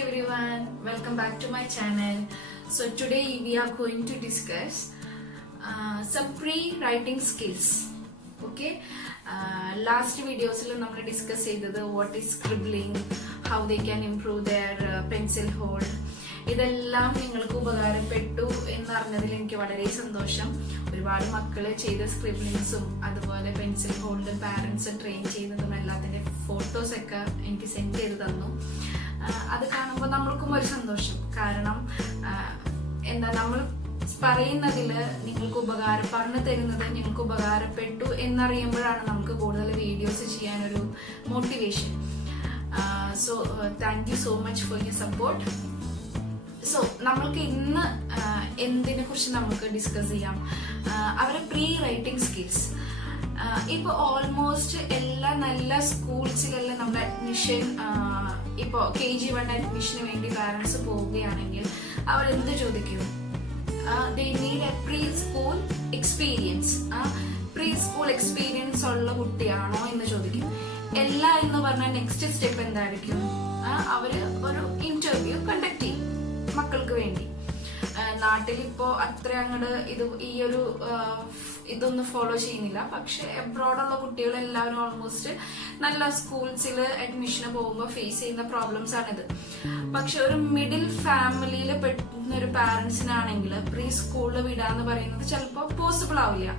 everyone, welcome back to my channel. So today we are going to discuss some pre-writing skills. Okay, last videos we discussed what is scribbling, how they can improve their pencil hold. ഇതെല്ലാം നിങ്ങൾക്ക് ഉപകാരപ്പെട്ടു എന്നറിഞ്ഞതിൽ എനിക്ക് വളരെ സന്തോഷം. ഒരുപാട് മക്കള് ചെയ്ത സ്ക്രിബ്ലിങ്സും അതുപോലെ pencil hold parents train ചെയ്യുന്നതും എല്ലാത്തിന്റെ ഫോട്ടോസ് ഒക്കെ എനിക്ക് സെൻഡ് ചെയ്ത് തന്നു. അത് കാണുമ്പോൾ നമ്മൾക്കും ഒരു സന്തോഷം. കാരണം എന്താ നമ്മൾ പറയുന്നതില് നിങ്ങൾക്ക് പറഞ്ഞു തരുന്നത് നിങ്ങൾക്ക് ഉപകാരപ്പെട്ടു എന്നറിയുമ്പോഴാണ് നമുക്ക് കൂടുതൽ വീഡിയോസ് ചെയ്യാനൊരു motivation. So thank you so much for your support. So നമ്മൾക്ക് ഇന്ന് എന്തിനെ കുറിച്ച് നമുക്ക് ഡിസ്കസ് ചെയ്യാം? അവരെ പ്രീ റൈറ്റിംഗ് സ്കിൽസ്. ഇപ്പൊ ഓൾമോസ്റ്റ് എല്ലാ നല്ല സ്കൂൾസിലെല്ലാം നമ്മുടെ അഡ്മിഷൻ ഇപ്പോ KG1 അഡ്മിഷന് വേണ്ടി പാരന്റ്സ് പോവുകയാണെങ്കിൽ അവരെന്ത് ചോദിക്കും? they need a pre-school experience. pre-school experience ഉള്ള കുട്ടിയാണോ എന്ന് ചോദിക്കും. എല്ലാ എന്ന് പറഞ്ഞാൽ നെക്സ്റ്റ് സ്റ്റെപ്പ് എന്തായിരിക്കും? അവര് ഒരു ഇന്റർവ്യൂ കണ്ടക്ട് ചെയ്യും മക്കൾക്ക് വേണ്ടി. നാട്ടിലിപ്പോ അത്ര അങ്ങോട്ട് ഈ ഒരു ഇതൊന്നും ഫോളോ ചെയ്യുന്നില്ല. പക്ഷെ എബ്രോഡുള്ള കുട്ടികൾ എല്ലാവരും ഓൾമോസ്റ്റ് നല്ല സ്കൂൾസിൽ അഡ്മിഷന് പോകുമ്പോൾ ഫേസ് ചെയ്യുന്ന പ്രോബ്ലംസ് ആണിത്. പക്ഷെ ഒരു മിഡിൽ ഫാമിലിയിൽ പെട്ടുന്ന ഒരു പാരന്റ്സിനാണെങ്കിൽ പ്രീ സ്കൂളിൽ വിടാന്ന് പറയുന്നത് ചിലപ്പോൾ പോസിബിൾ ആവില്ല.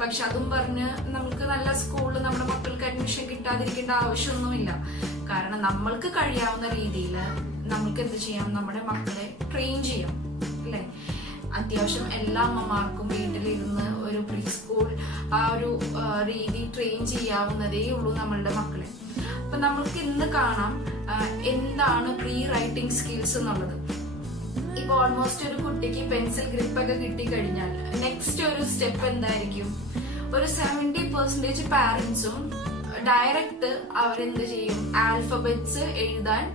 പക്ഷെ അതും പറഞ്ഞ് നമുക്ക് നല്ല സ്കൂളിൽ നമ്മുടെ മക്കൾക്ക് അഡ്മിഷൻ കിട്ടാതിരിക്കേണ്ട ആവശ്യമൊന്നുമില്ല. കാരണം നമ്മൾക്ക് കഴിയാവുന്ന രീതിയിൽ നമുക്ക് എന്ത് ചെയ്യാം? നമ്മുടെ മക്കളെ ട്രെയിൻ ചെയ്യാം, അല്ലെ? അത്യാവശ്യം എല്ലാ അമ്മമാർക്കും വീട്ടിലിരുന്ന് ഒരു പ്രീ സ്കൂൾ ആ ഒരു രീതി ട്രെയിൻ ചെയ്യാവുന്നതേ ഉള്ളൂ നമ്മളുടെ മക്കളെ. അപ്പൊ നമ്മൾക്ക് ഇന്ന് കാണാം എന്താണ് പ്രീ റൈറ്റിംഗ് സ്കിൽസ് എന്നുള്ളത്. ഇപ്പൊ ഓൾമോസ്റ്റ് ഒരു കുട്ടിക്ക് പെൻസിൽ ഗ്രിപ്പ് ഒക്കെ കിട്ടിക്കഴിഞ്ഞാൽ നെക്സ്റ്റ് ഒരു സ്റ്റെപ്പ് എന്തായിരിക്കും? ഒരു 70% പാരന്റ്സും ഡയറക്റ്റ് അവരെന്ത് ചെയ്യും? ആൽഫബറ്റ്സ് എഴുതാൻ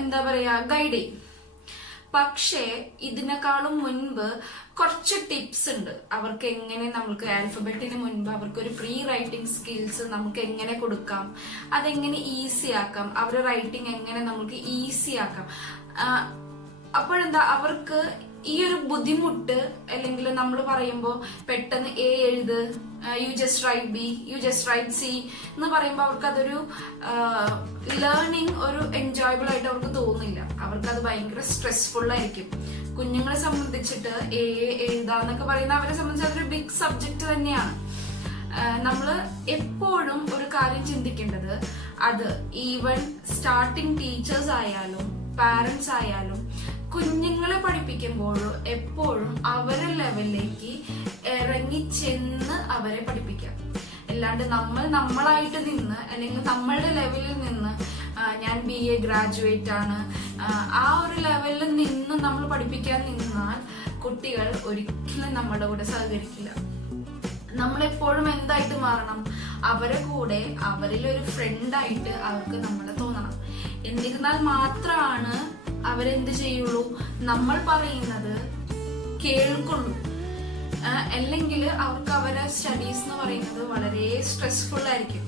എന്താ പറയാ, ഗൈഡ് ചെയ്യും. പക്ഷേ ഇതിനേക്കാളും മുൻപ് കുറച്ച് ടിപ്സ് ഉണ്ട് അവർക്ക് എങ്ങനെ നമുക്ക് ആൽഫബറ്റിന് മുൻപ് അവർക്ക് ഒരു പ്രീ റൈറ്റിംഗ് സ്കിൽസ് നമുക്ക് എങ്ങനെ കൊടുക്കാം, അതെങ്ങനെ ഈസി ആക്കാം, അവരുടെ റൈറ്റിംഗ് എങ്ങനെ നമുക്ക് ഈസി ആക്കാം. അപ്പോഴെന്താ അവർക്ക് ഈ ഒരു ബുദ്ധിമുട്ട്, അല്ലെങ്കിൽ നമ്മൾ പറയുമ്പോൾ പെട്ടെന്ന് A എഴുത്, you just write B, you just write C എന്ന് പറയുമ്പോൾ അവർക്ക് അതൊരു ലേണിംഗ് ഒരു എൻജോയബിൾ ആയിട്ട് അവർക്ക് തോന്നില്ല. അവർക്കത് ഭയങ്കര സ്ട്രെസ്ഫുൾ ആയിരിക്കും. കുഞ്ഞുങ്ങളെ സംബന്ധിച്ചിട്ട് A എഴുതാന്നൊക്കെ പറയുന്ന അവരെ സംബന്ധിച്ച് അതൊരു ബിഗ് സബ്ജക്ട് തന്നെയാണ്. നമ്മള് എപ്പോഴും ഒരു കാര്യം ചിന്തിക്കേണ്ടത്, അത് ഈവൻ സ്റ്റാർട്ടിങ് ടീച്ചേഴ്സ് ആയാലും പാരന്റ്സ് ആയാലും കുഞ്ഞുങ്ങളെ പഠിപ്പിക്കുമ്പോഴും എപ്പോഴും അവരെ ലെവലിലേക്ക് ഇറങ്ങി ചെന്ന് അവരെ പഠിപ്പിക്കാം. അല്ലാണ്ട് നമ്മളായിട്ട് നിന്ന് അല്ലെങ്കിൽ നമ്മളുടെ ലെവലിൽ നിന്ന് ഞാൻ BA ഗ്രാജുവേറ്റ് ആണ് ആ ഒരു ലെവലിൽ നിന്ന് നമ്മൾ പഠിപ്പിക്കാൻ നിന്നാൽ കുട്ടികൾ ഒരിക്കലും നമ്മളുടെ കൂടെ സഹകരിക്കില്ല. നമ്മളെപ്പോഴും എന്തായിട്ട് മാറണം? അവരെ കൂടെ അവരിൽ ഒരു ഫ്രണ്ടായിട്ട് അവർക്ക് നമ്മളെ തോന്നണം. എന്നിരുന്നാൽ മാത്രമാണ് അവരെന്ത് ചെയ്യുള്ളൂ? നമ്മൾ പറയുന്നത് കേൾക്കുള്ളൂ. അല്ലെങ്കിൽ അവർക്ക് അവരുടെ സ്റ്റഡീസ് എന്ന് പറയുന്നത് വളരെ സ്ട്രെസ്ഫുൾ ആയിരിക്കും.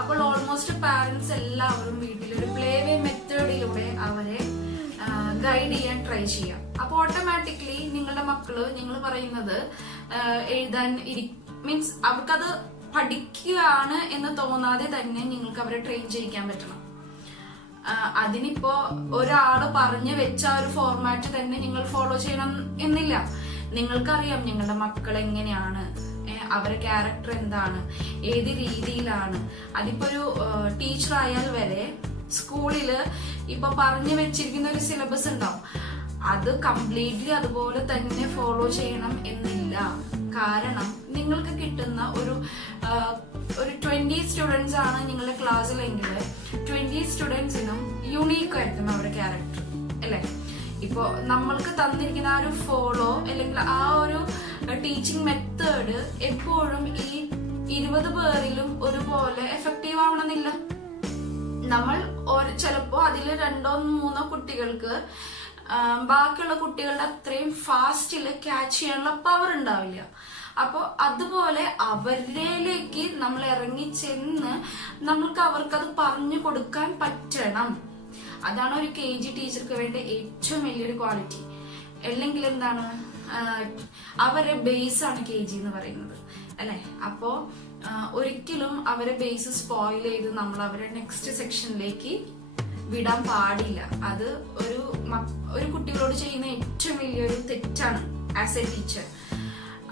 അപ്പോൾ ഓൾമോസ്റ്റ് പാരന്റ്സ് എല്ലാവരും വീട്ടിലൊരു പ്ലേ വേ മെത്തേഡിലൂടെ അവരെ ഗൈഡ് ചെയ്യാൻ ട്രൈ ചെയ്യാം. അപ്പൊ ഓട്ടോമാറ്റിക്കലി നിങ്ങളുടെ മക്കള് നിങ്ങൾ പറയുന്നത് എഴുതാൻ മീൻസ് അവർക്കത് പഠിക്കുകയാണ് എന്ന് തോന്നാതെ തന്നെ നിങ്ങൾക്ക് അവരെ ട്രെയിൻ ചെയ്യിക്കാൻ പറ്റണം. അതിനിപ്പോ ഒരാള് പറഞ്ഞു വെച്ച ഒരു ഫോർമാറ്റ് തന്നെ നിങ്ങൾ ഫോളോ ചെയ്യണം എന്നില്ല. നിങ്ങൾക്കറിയാം നിങ്ങളുടെ മക്കൾ എങ്ങനെയാണ്, അവരുടെ ക്യാരക്ടർ എന്താണ്, ഏത് രീതിയിലാണ്. അതിപ്പോ ഒരു ടീച്ചർ ആയാൽ വരെ സ്കൂളില് ഇപ്പൊ പറഞ്ഞു വെച്ചിരിക്കുന്ന ഒരു സിലബസ് ഉണ്ടാവും. അത് കംപ്ലീറ്റ്ലി അതുപോലെ തന്നെ ഫോളോ ചെയ്യണം എന്നില്ല. കാരണം നിങ്ങൾക്ക് കിട്ടുന്ന ഒരു 20 സ്റ്റുഡൻസ് ആണ് നിങ്ങളുടെ ക്ലാസ്സിലെങ്കിൽ 20 സ്റ്റുഡൻസിനും യൂണീക്ക് ആയിരിക്കും അവരുടെ ക്യാരക്ടർ, അല്ലെ? ഇപ്പോ നമ്മൾക്ക് തന്നിരിക്കുന്ന ആ ഒരു ഫോളോ അല്ലെങ്കിൽ ആ ഒരു ടീച്ചിങ് മെത്തേഡ് എപ്പോഴും ഈ 20 പേരിലും ഒരുപോലെ എഫക്റ്റീവ് ആവണമെന്നില്ല. നമ്മൾ ചിലപ്പോ അതിൽ 2-3 കുട്ടികൾക്ക് ബാക്കിയുള്ള കുട്ടികളുടെ അത്രയും ഫാസ്റ്റില് ക്യാച്ച് ചെയ്യാനുള്ള പവർ ഉണ്ടാവില്ല. അപ്പൊ അതുപോലെ അവരിലേക്ക് നമ്മൾ ഇറങ്ങി ചെന്ന് നമ്മൾക്ക് അവർക്കത് പറഞ്ഞു കൊടുക്കാൻ പറ്റണം. അതാണ് ഒരു KG ടീച്ചർക്ക് വേണ്ട ഏറ്റവും വലിയൊരു ക്വാളിറ്റി. അല്ലെങ്കിൽ എന്താണ്, അവരെ ബേസ് ആണ് KG എന്ന് പറയുന്നത് അല്ലെ. അപ്പോ ഒരിക്കലും അവരെ ബേസ് സ്പോയിൽ ചെയ്ത് നമ്മൾ അവരെ നെക്സ്റ്റ് സെക്ഷനിലേക്ക് വിടാൻ പാടില്ല. അത് ഒരു കുട്ടികളോട് ചെയ്യുന്ന ഏറ്റവും വലിയൊരു തെറ്റാണ് ആസ് എ ടീച്ചർ.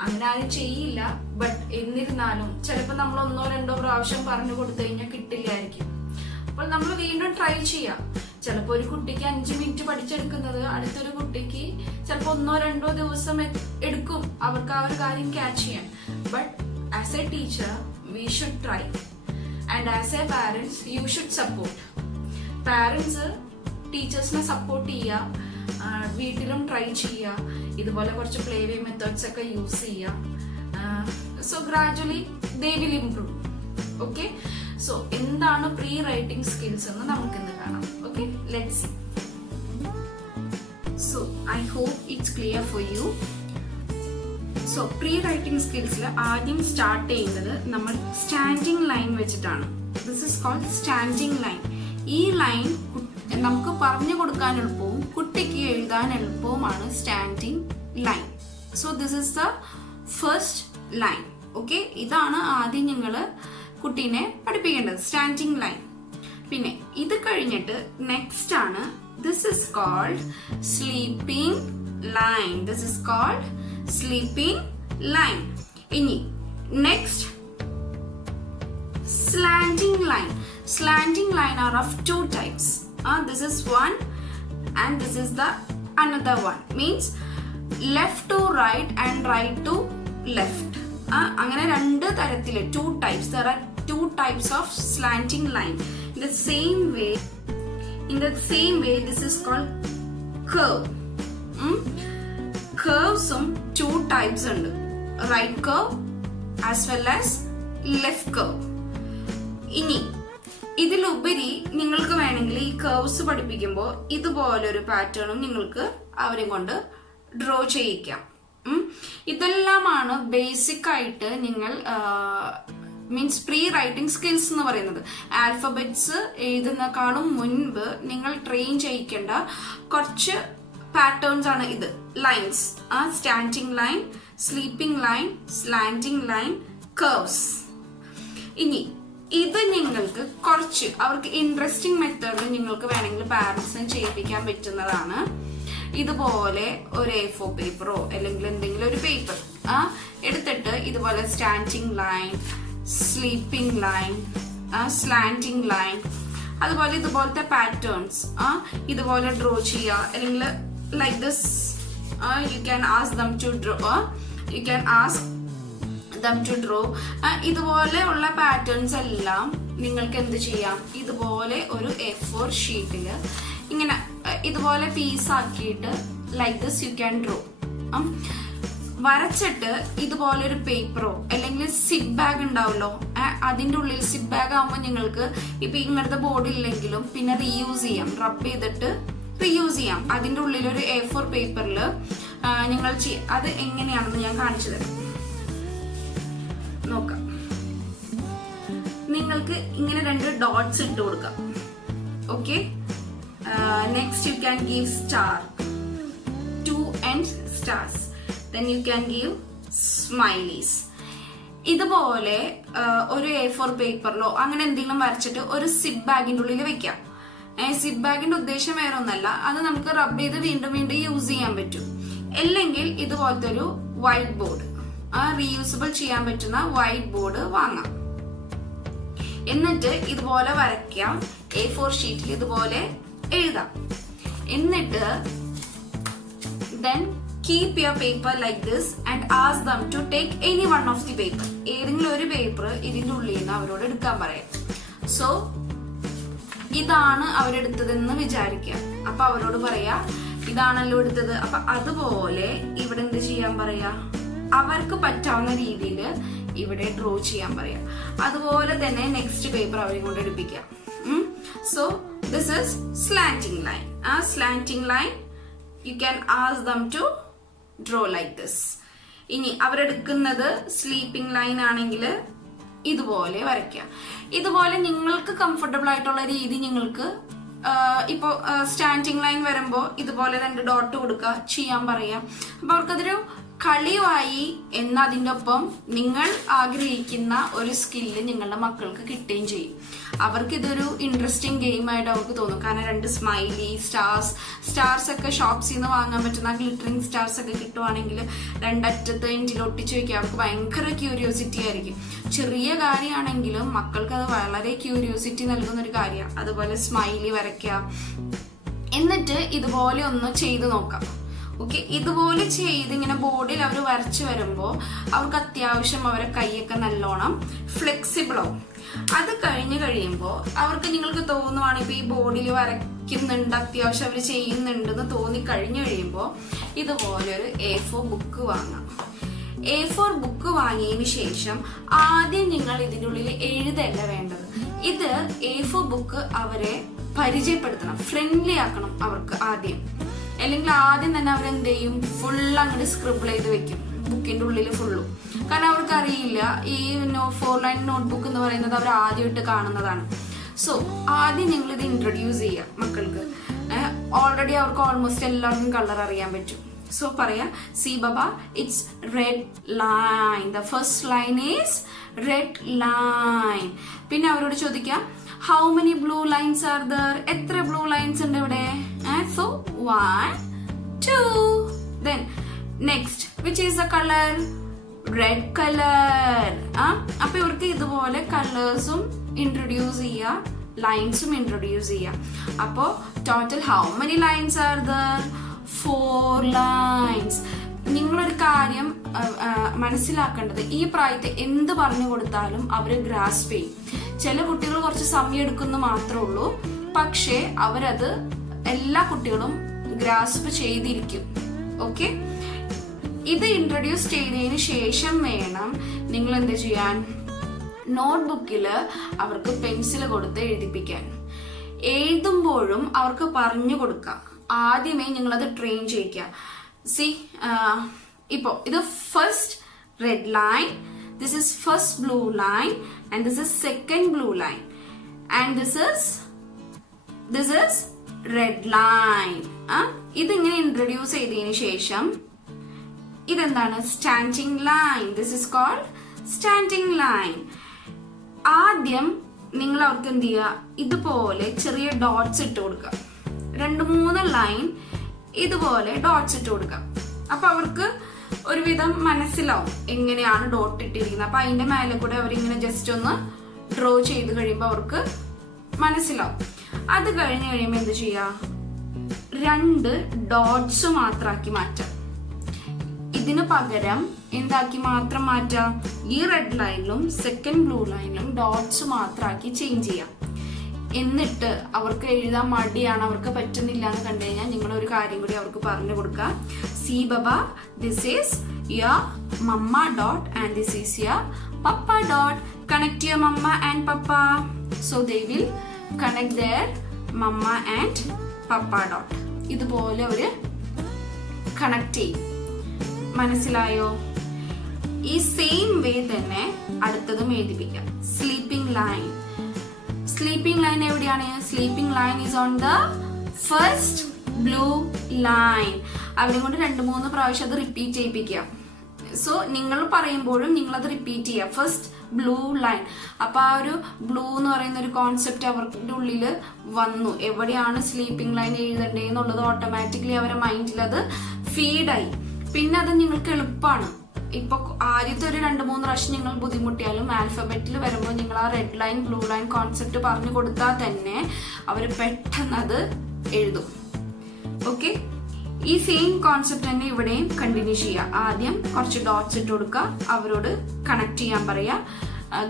അങ്ങനെ ആരും ചെയ്യില്ല. ബട്ട് എന്നിരുന്നാലും ചിലപ്പോൾ നമ്മൾ 1-2 പ്രാവശ്യം പറഞ്ഞു കൊടുത്തു കഴിഞ്ഞാൽ കിട്ടില്ലായിരിക്കും. അപ്പോൾ നമ്മൾ വീണ്ടും ട്രൈ ചെയ്യാം. ചിലപ്പോൾ ഒരു കുട്ടിക്ക് 5 മിനിറ്റ് പഠിച്ചെടുക്കുന്നത് അടുത്തൊരു കുട്ടിക്ക് ചിലപ്പോൾ 1-2 ദിവസം എടുക്കും അവർക്ക് ആ ഒരു കാര്യം ക്യാച്ച് ചെയ്യാൻ. But as a teacher we should try, and as a parents you should support. Parents ടീച്ചേഴ്സിനെ സപ്പോർട്ട് ചെയ്യുക, വീട്ടിലും ട്രൈ ചെയ്യുക, ഇതുപോലെ കുറച്ച് പ്ലേ വേ മെത്തേഡ്സ് ഒക്കെ യൂസ് ചെയ്യുക. So gradually they will improve. Okay, so എന്താണ് പ്രീ റൈറ്റിംഗ് സ്കിൽസ് എന്ന് നമുക്കിന്ന് കാണാം. Okay, let's see. So I hope it's clear for you. So pre writing സ്കിൽസിൽ ആദ്യം സ്റ്റാർട്ട് ചെയ്യുന്നത് നമ്മൾ സ്റ്റാൻഡിങ് ലൈൻ വെച്ചിട്ടാണ്. This is called standing line. ഈ ലൈൻ നമുക്ക് പറഞ്ഞു കൊടുക്കാൻ എളുപ്പവും കുട്ടിക്ക് എഴുതാൻ എളുപ്പവുമാണ് standing line. So this is the first line. Okay, ഇതാണ് ആദ്യം നിങ്ങൾ കുട്ടീനെ പഠിപ്പിക്കേണ്ടത്, സ്റ്റാൻഡിങ് ലൈൻ. പിന്നെ ഇത് കഴിഞ്ഞിട്ട് നെക്സ്റ്റ് ആണ് this is called sleeping line. This is called sleeping line. ഇനി next slanting line. Slanting line are of 2 types. This is one and this is the another one. Means left to right and right to left. അങ്ങനെ 2 തരത്തില് 2 types. There are 2 types of slanting line. In the same way, this is called curve. Curvesum 2 types ഉണ്ട്. Right curve as well as left curve. ഇനി ഇതിലുപരി നിങ്ങൾക്ക് വേണമെങ്കിൽ ഈ curves പഠിപ്പിക്കുമ്പോൾ ഇതുപോലൊരു പാറ്റേണും നിങ്ങൾക്ക് അവരെ കൊണ്ട് ഡ്രോ ചെയ്യിക്കാം. ഇതെല്ലാമാണ് ബേസിക് ആയിട്ട് നിങ്ങൾ മീൻസ് പ്രീ റൈറ്റിംഗ് സ്കിൽസ് എന്ന് പറയുന്നത്. ആൽഫബറ്റ്സ് എഴുതുന്നേക്കാളും മുൻപ് നിങ്ങൾ ട്രെയിൻ ചെയ്യിക്കേണ്ട കുറച്ച് പാറ്റേൺസ് ആണ് ഇത്. Lines, standing line, sleeping line, slanting line, curves. ഇനി ഇത് നിങ്ങൾക്ക് കുറച്ച് അവർക്ക് ഇൻട്രസ്റ്റിംഗ് മെത്തേഡിൽ നിങ്ങൾക്ക് വേണമെങ്കിൽ പാരന്റ്സിനെ ചെയ്യിപ്പിക്കാൻ പറ്റുന്നതാണ്. ഇതുപോലെ ഒരു A4 പേപ്പറോ അല്ലെങ്കിൽ എന്തെങ്കിലും ഒരു പേപ്പർ എടുത്തിട്ട് ഇതുപോലെ standing line, sleeping line, slanting line, അതുപോലെ ഇതുപോലത്തെ പാറ്റേൺസ് ഇതുപോലെ ഡ്രോ ചെയ്യുക. അല്ലെങ്കിൽ like this you can ask them to draw, you can ask ഇതുപോലെ ഉള്ള പാറ്റേൺസ് എല്ലാം നിങ്ങൾക്ക് എന്ത് ചെയ്യാം, ഇതുപോലെ ഒരു A4 ഷീറ്റില് ഇങ്ങനെ ഇതുപോലെ പീസ് ആക്കിയിട്ട് like this you can draw. വരച്ചിട്ട് ഇതുപോലെ ഒരു പേപ്പറോ അല്ലെങ്കിൽ സിപ്പ് ബാഗ് ഉണ്ടാവല്ലോ, അതിന്റെ ഉള്ളിൽ സിപ്പ് ബാഗ് ആകുമ്പോൾ നിങ്ങൾക്ക് ഇപ്പൊ ഇങ്ങനത്തെ ബോർഡ് ഇല്ലെങ്കിലും പിന്നെ റീയൂസ് ചെയ്യാം, റബ്ബ് ചെയ്തിട്ട് റീയൂസ് ചെയ്യാം. അതിന്റെ ഉള്ളിൽ ഒരു A4 പേപ്പറിൽ നിങ്ങൾ അത് എങ്ങനെയാണെന്ന് ഞാൻ കാണിച്ചു തരാം. നോക്കാം, നിങ്ങൾക്ക് ഇങ്ങനെ 2 ഡോട്ട്സ് ഇട്ട് കൊടുക്കാം. Okay, next you can give star, 2 end stars, then you can give smileys. ഇതുപോലെ ഒരു A4 പേപ്പറിലോ അങ്ങനെ എന്തെങ്കിലും വരച്ചിട്ട് ഒരു സിപ്പ് ബാഗിന്റെ ഉള്ളിൽ വെക്കാം. സിപ്പ് ബാഗിന്റെ ഉദ്ദേശം വേറെ ഒന്നല്ല, അത് നമുക്ക് റബ്ബ് ചെയ്ത് വീണ്ടും വീണ്ടും യൂസ് ചെയ്യാൻ പറ്റും. അല്ലെങ്കിൽ ഇതുപോലത്തെ ഒരു വൈറ്റ് ബോർഡ്, റീയൂസബിൾ ചെയ്യാൻ പറ്റുന്ന വൈറ്റ് ബോർഡ് വാങ്ങാം. എന്നിട്ട് ഇതുപോലെ വരയ്ക്കാം, A4 ഷീറ്റിൽ ഇതുപോലെ എഴുതാം. എന്നിട്ട് then keep your paper like this and ask them to take any one of the paper. ഏതെങ്കിലും ഒരു പേപ്പർ ഇതിന്റെ ഉള്ളിൽ നിന്ന് അവരോട് എടുക്കാൻ പറയാം. സോ ഇതാണ് അവരെടുത്തതെന്ന് വിചാരിക്കുക. അപ്പൊ അവരോട് പറയാ ഇതാണല്ലോ എടുത്തത്. അപ്പൊ അതുപോലെ ഇവിടെ എന്ത് ചെയ്യാൻ പറയാ, അവർക്ക് പറ്റാവുന്ന രീതിയിൽ ഇവിടെ ഡ്രോ ചെയ്യാൻ പറയാം. അതുപോലെ തന്നെ നെക്സ്റ്റ് പേപ്പർ അവരെ കൊണ്ട് എടുപ്പിക്കാം. So this is slanting line. ആ slanting line you can ask them to draw like this. ഇനി അവരെടുക്കുന്നത് സ്ലീപ്പിംഗ് ലൈൻ ആണെങ്കിൽ ഇതുപോലെ വരയ്ക്കാം. ഇതുപോലെ നിങ്ങൾക്ക് കംഫർട്ടബിൾ ആയിട്ടുള്ള രീതി നിങ്ങൾക്ക് ഇപ്പൊ സ്റ്റാൻഡിങ് ലൈൻ വരുമ്പോ ഇതുപോലെ 2 ഡോട്ട് കൊടുക്കുക, ചെയ്യാൻ പറയാം. അപ്പൊ അവർക്കതൊരു കളിയായി. എന്നതിൻ്റെ ഒപ്പം നിങ്ങൾ ആഗ്രഹിക്കുന്ന ഒരു സ്കില്ല് നിങ്ങളുടെ മക്കൾക്ക് കിട്ടുകയും ചെയ്യും. അവർക്ക് ഇതൊരു ഇൻട്രസ്റ്റിംഗ് ഗെയിം ആയിട്ട് അവർക്ക് തോന്നും. കാരണം 2 സ്മൈലി സ്റ്റാർസ് ഒക്കെ ഷോപ്സിൽ നിന്ന് വാങ്ങാൻ പറ്റുന്ന ഗ്ലിറ്ററിങ് സ്റ്റാർസ് ഒക്കെ കിട്ടുവാണെങ്കിൽ 2 അറ്റത്ത് എൻഡിൽ ഒട്ടിച്ചു വെക്കുക. അവർക്ക് ഭയങ്കര ക്യൂരിയോസിറ്റി ആയിരിക്കും. ചെറിയ കാര്യമാണെങ്കിലും മക്കൾക്ക് അത് വളരെ ക്യൂരിയോസിറ്റി നൽകുന്ന ഒരു കാര്യമാണ്. അതുപോലെ സ്മൈലി വരയ്ക്കുക. എന്നിട്ട് ഇതുപോലെ ഒന്ന് ചെയ്ത് നോക്കാം. ഓക്കെ, ഇതുപോലെ ചെയ്ത് ഇങ്ങനെ ബോർഡിൽ അവർ വരച്ചു വരുമ്പോൾ അവർക്ക് അത്യാവശ്യം അവരെ കൈയൊക്കെ നല്ലോണം ഫ്ലെക്സിബിൾ ആവും. അത് കഴിയുമ്പോൾ അവർക്ക് നിങ്ങൾക്ക് തോന്നുവാണ് ഇപ്പൊ ഈ ബോർഡിൽ വരയ്ക്കുന്നുണ്ട്, അത്യാവശ്യം അവർ ചെയ്യുന്നുണ്ടെന്ന് തോന്നി കഴിയുമ്പോൾ ഇതുപോലെ ഒരു A4 ബുക്ക് വാങ്ങാം. A4 ബുക്ക് വാങ്ങിയതിന് ശേഷം ആദ്യം നിങ്ങൾ ഇതിൻ്റെ ഉള്ളിൽ എഴുതല്ല വേണ്ടത്. ഇത് A4 ബുക്ക് അവരെ പരിചയപ്പെടുത്തണം, ഫ്രണ്ട്ലി ആക്കണം അവർക്ക് ആദ്യം. അല്ലെങ്കിൽ ആദ്യം തന്നെ അവരെന്ത് ചെയ്യും, ഫുൾ അങ്ങോട്ട് സ്ക്രിബിൾ ചെയ്ത് വെക്കും ബുക്കിന്റെ ഉള്ളിൽ ഫുള്ളും. കാരണം അവർക്ക് അറിയില്ല ഈ 4 ലൈൻ നോട്ട്ബുക്ക് എന്ന് പറയുന്നത് അവർ ആദ്യമായിട്ട് കാണുന്നതാണ്. സോ ആദ്യം നിങ്ങൾ ഇത് ഇൻട്രൊഡ്യൂസ് ചെയ്യുക മക്കൾക്ക്. ഓൾറെഡി അവർക്ക് ഓൾമോസ്റ്റ് എല്ലാവർക്കും കളർ അറിയാൻ പറ്റും. സോ പറയാ, സി ബബ, it's red line. The first line is red line. പിന്നെ അവരോട് ചോദിക്കാം, how many blue lines are there? എത്ര ബ്ലൂ ലൈൻസ് ഉണ്ട് ഇവിടെ? So 1, 2. Then next, which is the color? Red color. അപ്പൊ ഇവർക്ക് ഇതുപോലെ കളേഴ്സും ഇൻട്രൊഡ്യൂസ് ചെയ്യുക, ലൈൻസും ഇൻട്രൊഡ്യൂസ് ചെയ്യുക. അപ്പോ total how many lines are there? 4 lines. നിങ്ങളൊരു കാര്യം മനസ്സിലാക്കേണ്ടത്, ഈ പ്രായത്തെ എന്ത് പറഞ്ഞു കൊടുത്താലും അവര് ഗ്രാസ്പ് ചെയ്യും. ചില കുട്ടികൾ കുറച്ച് സമയം എടുക്കുന്നു മാത്രമേ ഉള്ളൂ, പക്ഷേ അവരത് എല്ലാ കുട്ടികളും ഗ്രാസ്പ് ചെയ്തിരിക്കും. ഓക്കെ, ഇത് ഇൻട്രൊഡ്യൂസ് ചെയ്തതിന് ശേഷം വേണം നിങ്ങൾ എന്ത് ചെയ്യാൻ, നോട്ട്ബുക്കിൽ അവർക്ക് പെൻസിൽ കൊടുത്ത് എഴുതിപ്പിക്കാൻ. എഴുതുമ്പോഴും അവർക്ക് പറഞ്ഞു കൊടുക്കുക. ആദ്യമേ നിങ്ങളത് ട്രെയിൻ ചെയ്യിക്കുക. സി, ഇപ്പോ ഇത് first red line, this is first blue line, and this is second blue line, and this is red line. ഇതിങ്ങനെ ഇൻട്രൊഡ്യൂസ് ചെയ്തതിന് ശേഷം ഇതെന്താണ്? Standing line. This is called standing line. ആദ്യം നിങ്ങൾ അവർക്ക് എന്ത് ചെയ്യുക, ഇതുപോലെ ചെറിയ ഡോട്ട്സ് ഇട്ട് കൊടുക്കുക. 2-3 ലൈൻ ഇതുപോലെ ഡോട്ട്സ് ഇട്ട് കൊടുക്കുക. അപ്പൊ അവർക്ക് ഒരുവിധം മനസ്സിലാവും എങ്ങനെയാണ് ഡോട്ട് ഇട്ടിരിക്കുന്നത്. അപ്പൊ അതിന്റെ മേലെ കൂടെ അവരിങ്ങനെ ജസ്റ്റ് ഒന്ന് ഡ്രോ ചെയ്ത് കഴിയുമ്പോൾ അവർക്ക് മനസ്സിലാവും. അത് കഴിയുമ്പോൾ എന്ത് ചെയ്യാ, 2 ഡോട്ട്സ് മാത്രമാക്കി മാറ്റാം. ഇതിന് പകരം എന്താക്കി മാത്രം മാറ്റാം, ഈ റെഡ് ലൈനിലും സെക്കൻഡ് ബ്ലൂ ലൈനിലും ഡോട്ട്സ് മാത്രമാക്കി ചേഞ്ച് ചെയ്യാം. എന്നിട്ട് അവർക്ക് എഴുതാൻ മടിയാണ്, അവർക്ക് പറ്റുന്നില്ല എന്ന് കണ്ടു കഴിഞ്ഞാൽ നിങ്ങൾ ഒരു കാര്യം കൂടി അവർക്ക് പറഞ്ഞു കൊടുക്കുക. സി ബബ, this is your mamma dot and this is your papa dot. Connect your mamma and papa. So they will connect their mamma and papa dot. ഇതുപോലെ അവര് കണക്ട് ചെയ്യും. മനസ്സിലായോ? ഈ സെയിം വേ തന്നെ അടുത്തതും എഴുതിപ്പിക്കാം. Sleeping line. സ്ലീപ്പിംഗ് ലൈൻ എവിടെയാണ്? Sleeping line is on the first blue line. അവരെ കൊണ്ട് 2-3 പ്രാവശ്യം അത് റിപ്പീറ്റ് ചെയ്യിപ്പിക്കുക. സോ നിങ്ങൾ പറയുമ്പോഴും നിങ്ങൾ അത് റിപ്പീറ്റ് ചെയ്യുക. First blue line. അപ്പൊ ആ ഒരു ബ്ലൂ എന്ന് പറയുന്ന ഒരു കോൺസെപ്റ്റ് അവരുടെ ഉള്ളിൽ വന്നു. എവിടെയാണ് സ്ലീപ്പിംഗ് ലൈൻ എഴുതണ്ടേന്നുള്ളത് ഓട്ടോമാറ്റിക്കലി അവരുടെ മൈൻഡിൽ അത് ഫീഡായി. പിന്നെ അത് നിങ്ങൾക്ക് എളുപ്പമാണ്. ഇപ്പൊ ആദ്യത്തെ ഒരു 2-3 പ്രാവശ്യം നിങ്ങൾ ബുദ്ധിമുട്ടിയാലും ആൽഫബറ്റിൽ വരുമ്പോൾ നിങ്ങൾ ആ red line blue line concept പറഞ്ഞു കൊടുത്താൽ തന്നെ അവർ പെട്ടെന്ന് അത് എഴുതും. ഓക്കെ, ഈ സെയിം കോൺസെപ്റ്റ് തന്നെ ഇവിടെയും കണ്ടിന്യൂ ചെയ്യുക. ആദ്യം കുറച്ച് ഡോട്ട്സ് ഇട്ട് കൊടുക്കുക, അവരോട് കണക്ട് ചെയ്യാൻ പറയുക.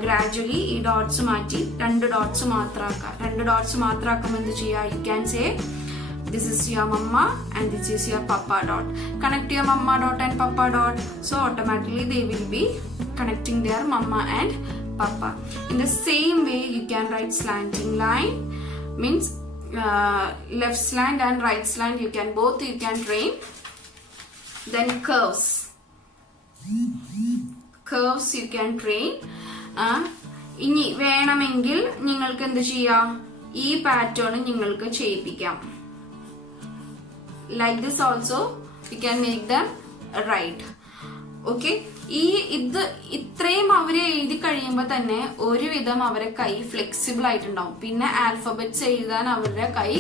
ഗ്രാജുവലി ഈ ഡോട്ട്സ് മാറ്റി 2 ഡോട്ട്സ് മാത്രമാക്കുക. 2 ഡോട്ട്സ് മാത്രമാക്കുമ്പോൾ എന്ത് ചെയ്യുക, you can say this is your mama and this is your papa dot. Connect your mama dot and papa dot. So automatically they will be connecting their mama and papa. In the same way you can write slanting line, means left slant and right slant, you can both you can train. Then curves you can train. ഇനി വേണമെങ്കിൽ നിങ്ങൾക്ക് എന്ത് ചെയ്യാം, ഈ pattern നിങ്ങൾക്ക് ചെയ്യിപ്പിക്കാം. Like this also you can make them write. Okay, ഇത്രയും അവര് എഴുതി കഴിയുമ്പോൾ തന്നെ ഒരുവിധം അവരെ കൈ ഫ്ലെക്സിബിൾ ആയിട്ടുണ്ടാവും. പിന്നെ ആൽഫബറ്റ്സ് എഴുതാൻ അവരുടെ കൈ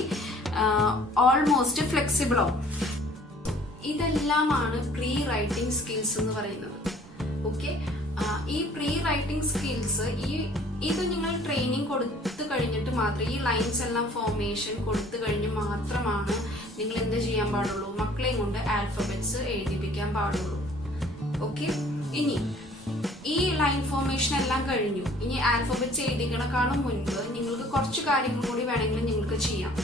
ഓൾമോസ്റ്റ് ഫ്ലെക്സിബിൾ ആവും. ഇതെല്ലാമാണ് പ്രീ റൈറ്റിംഗ് സ്കിൽസ് എന്ന് പറയുന്നത്. ഓക്കെ, ഈ പ്രീ റൈറ്റിംഗ് സ്കിൽസ് ഇത് നിങ്ങൾ ട്രെയിനിങ് കൊടുത്തു കഴിഞ്ഞിട്ട് മാത്രം, ഈ ലൈൻസ് എല്ലാം ഫോർമേഷൻ കൊടുത്തു കഴിഞ്ഞ് മാത്രമാണ് നിങ്ങൾ എന്ത് ചെയ്യാൻ പാടുള്ളൂ, മക്കളെയും കൊണ്ട് ആൽഫബറ്റ്സ് എഴുതിപ്പിക്കാൻ പാടുള്ളൂ. ഓക്കെ, ഇനി ഈ ലൈൻ ഫോർമേഷൻ എല്ലാം കഴിഞ്ഞു. ഇനി ആൽഫബറ്റ്സ് എഴുതിക്കണക്കാളും മുൻപ് നിങ്ങൾക്ക് കുറച്ച് കാര്യങ്ങൾ കൂടി വേണമെങ്കിൽ നിങ്ങൾക്ക് ചെയ്യാം.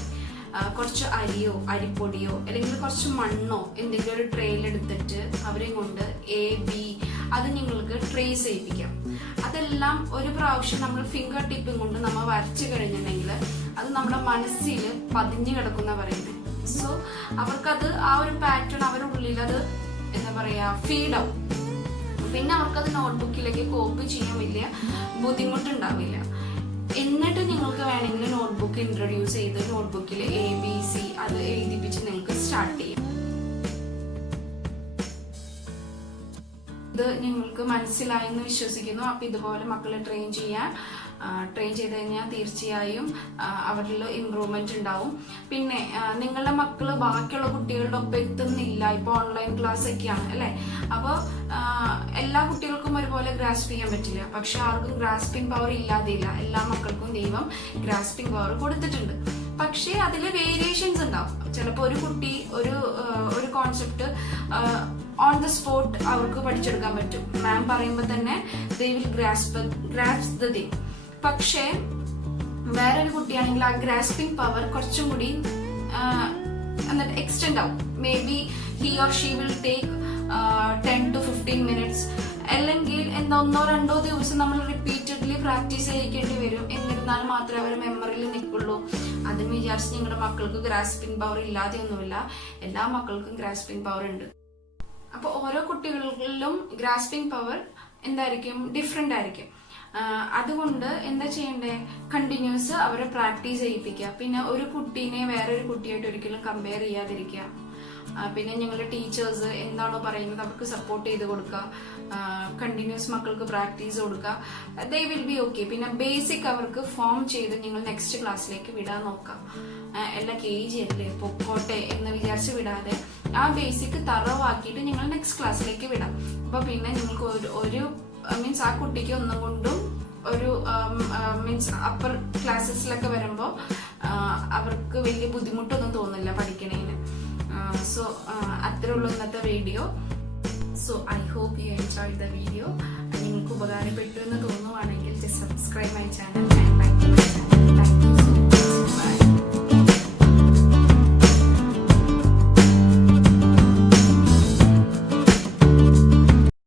കുറച്ച് അരിയോ അരിപ്പൊടിയോ അല്ലെങ്കിൽ കുറച്ച് മണ്ണോ എന്തെങ്കിലും ഒരു ട്രേയിൽ എടുത്തിട്ട് അവരെയും കൊണ്ട് AB അത് നിങ്ങൾക്ക് ട്രേസ് ചെയ്യിപ്പിക്കാം. അതെല്ലാം ഒരു പ്രാവശ്യം നമ്മൾ ഫിംഗർ ടിപ്പും കൊണ്ട് നമ്മൾ വരച്ചു കഴിഞ്ഞിട്ടുണ്ടെങ്കിൽ അത് നമ്മുടെ മനസ്സിൽ പതിഞ്ഞു കിടക്കുന്ന പറയുന്നത്. സോ അവർക്കത് ആ ഒരു പാറ്റേൺ അവരുടെ ഉള്ളിൽ അത് എന്താ പറയാ ഫീഡാവും. പിന്നെ അവർക്കത് നോട്ട്ബുക്കിലേക്ക് കോപ്പി ചെയ്യാൻ വലിയ ബുദ്ധിമുട്ടുണ്ടാവില്ല. എന്നിട്ട് നിങ്ങൾക്ക് വേണമെങ്കിൽ നോട്ട്ബുക്ക് ഇൻട്രൊഡ്യൂസ് ചെയ്ത് നോട്ട്ബുക്കിൽ ABC അത് എഴുതിപ്പിച്ച് നിങ്ങൾക്ക് സ്റ്റാർട്ട് ചെയ്യാം. ഇത് നിങ്ങൾക്ക് മനസ്സിലായെന്ന് വിശ്വസിക്കുന്നു. അപ്പൊ ഇതുപോലെ മക്കളെ ട്രെയിൻ ചെയ്ത് കഴിഞ്ഞാൽ തീർച്ചയായും അവരിൽ ഇമ്പ്രൂവ്മെന്റ് ഉണ്ടാവും. പിന്നെ നിങ്ങളുടെ മക്കള് ബാക്കിയുള്ള കുട്ടികളുടെ ഒപ്പം എത്തുന്നില്ല, ഇപ്പൊ ഓൺലൈൻ ക്ലാസ് ഒക്കെയാണ് അല്ലെ. അപ്പൊ എല്ലാ കുട്ടികൾക്കും ഒരുപോലെ ഗ്രാസ്പ് ചെയ്യാൻ പറ്റില്ല. പക്ഷെ ആർക്കും ഗ്രാസ്പിംഗ് പവർ ഇല്ലാതെയില്ല. എല്ലാ മക്കൾക്കും ദൈവം ഗ്രാസ്പിംഗ് പവർ കൊടുത്തിട്ടുണ്ട്. പക്ഷെ അതിൽ വേരിയേഷൻസ് ഉണ്ടാവും. ചിലപ്പോൾ ഒരു കുട്ടി ഒരു കോൺസെപ്റ്റ് ഓൺ ദ സ്പോട്ട് അവർക്ക് പഠിച്ചെടുക്കാൻ പറ്റും. മാം പറയുമ്പോൾ തന്നെ they will grasp the thing. പക്ഷേ വേറൊരു കുട്ടിയാണെങ്കിൽ ആ ഗ്രാസ്പിംഗ് പവർ കുറച്ചും കൂടി എന്നിട്ട് എക്സ്റ്റെൻഡ് ആവും. May be he or she will take 10 to 15 minutes. അല്ലെങ്കിൽ 1-2 ദിവസം നമ്മൾ റിപ്പീറ്റഡ്ലി പ്രാക്ടീസ് ചെയ്യിക്കേണ്ടി വരും. എന്നിരുന്നാൽ മാത്രമേ അവർ മെമ്മറിയിൽ നിൽക്കുള്ളൂ. അതിന് വിചാരിച്ച് നിങ്ങളുടെ മക്കൾക്ക് ഗ്രാസ്പിംഗ് പവർ ഇല്ലാതെ ഒന്നുമില്ല. എല്ലാ മക്കൾക്കും ഗ്രാസ്പിംഗ് പവർ ഉണ്ട്. അപ്പൊ ഓരോ കുട്ടികളിലും ഗ്രാസ്പിംഗ് പവർ എന്തായിരിക്കും, ഡിഫറെന്റ് ആയിരിക്കും. അതുകൊണ്ട് എന്താ ചെയ്യണ്ടേ, കണ്ടിന്യൂസ് അവരെ പ്രാക്ടീസ് ചെയ്യിപ്പിക്കുക. പിന്നെ ഒരു കുട്ടീനെ വേറൊരു കുട്ടിയായിട്ട് ഒരിക്കലും കമ്പയർ ചെയ്യാതിരിക്കുക. പിന്നെ ഞങ്ങളുടെ ടീച്ചേഴ്സ് എന്താണോ പറയുന്നത് അവർക്ക് സപ്പോർട്ട് ചെയ്ത് കൊടുക്കുക. കണ്ടിന്യൂസ് മക്കൾക്ക് പ്രാക്ടീസ് കൊടുക്കുക. They will be okay. പിന്നെ ബേസിക് അവർക്ക് ഫോം ചെയ്ത് നിങ്ങൾ നെക്സ്റ്റ് ക്ലാസ്സിലേക്ക് വിടാൻ നോക്കാം. എല്ലാ KG അല്ലേ പൊക്കോട്ടെ എന്ന് വിചാരിച്ച് വിടാതെ ആ ബേസിക് തറവാക്കിയിട്ട് നിങ്ങൾ നെക്സ്റ്റ് ക്ലാസ്സിലേക്ക് വിടാം. അപ്പൊ പിന്നെ നിങ്ങൾക്ക് ഒരു മീൻസ് ആ കുട്ടിക്ക് ഒന്നും കൊണ്ടും ഒരു മീൻസ് അപ്പർ ക്ലാസ്സസിലൊക്കെ വരുമ്പോൾ അവർക്ക് വലിയ ബുദ്ധിമുട്ടൊന്നും തോന്നില്ല പഠിക്കണേന്. സോ അത്രേ ഉള്ളൂ ഇന്നത്തെ video. So I hope you enjoy the video. നിങ്ങൾക്ക് ഉപകാരപ്പെട്ടു എന്ന് തോന്നുവാണെങ്കിൽ ജസ്റ്റ് സബ്സ്ക്രൈബ് മൈ ചാനൽ.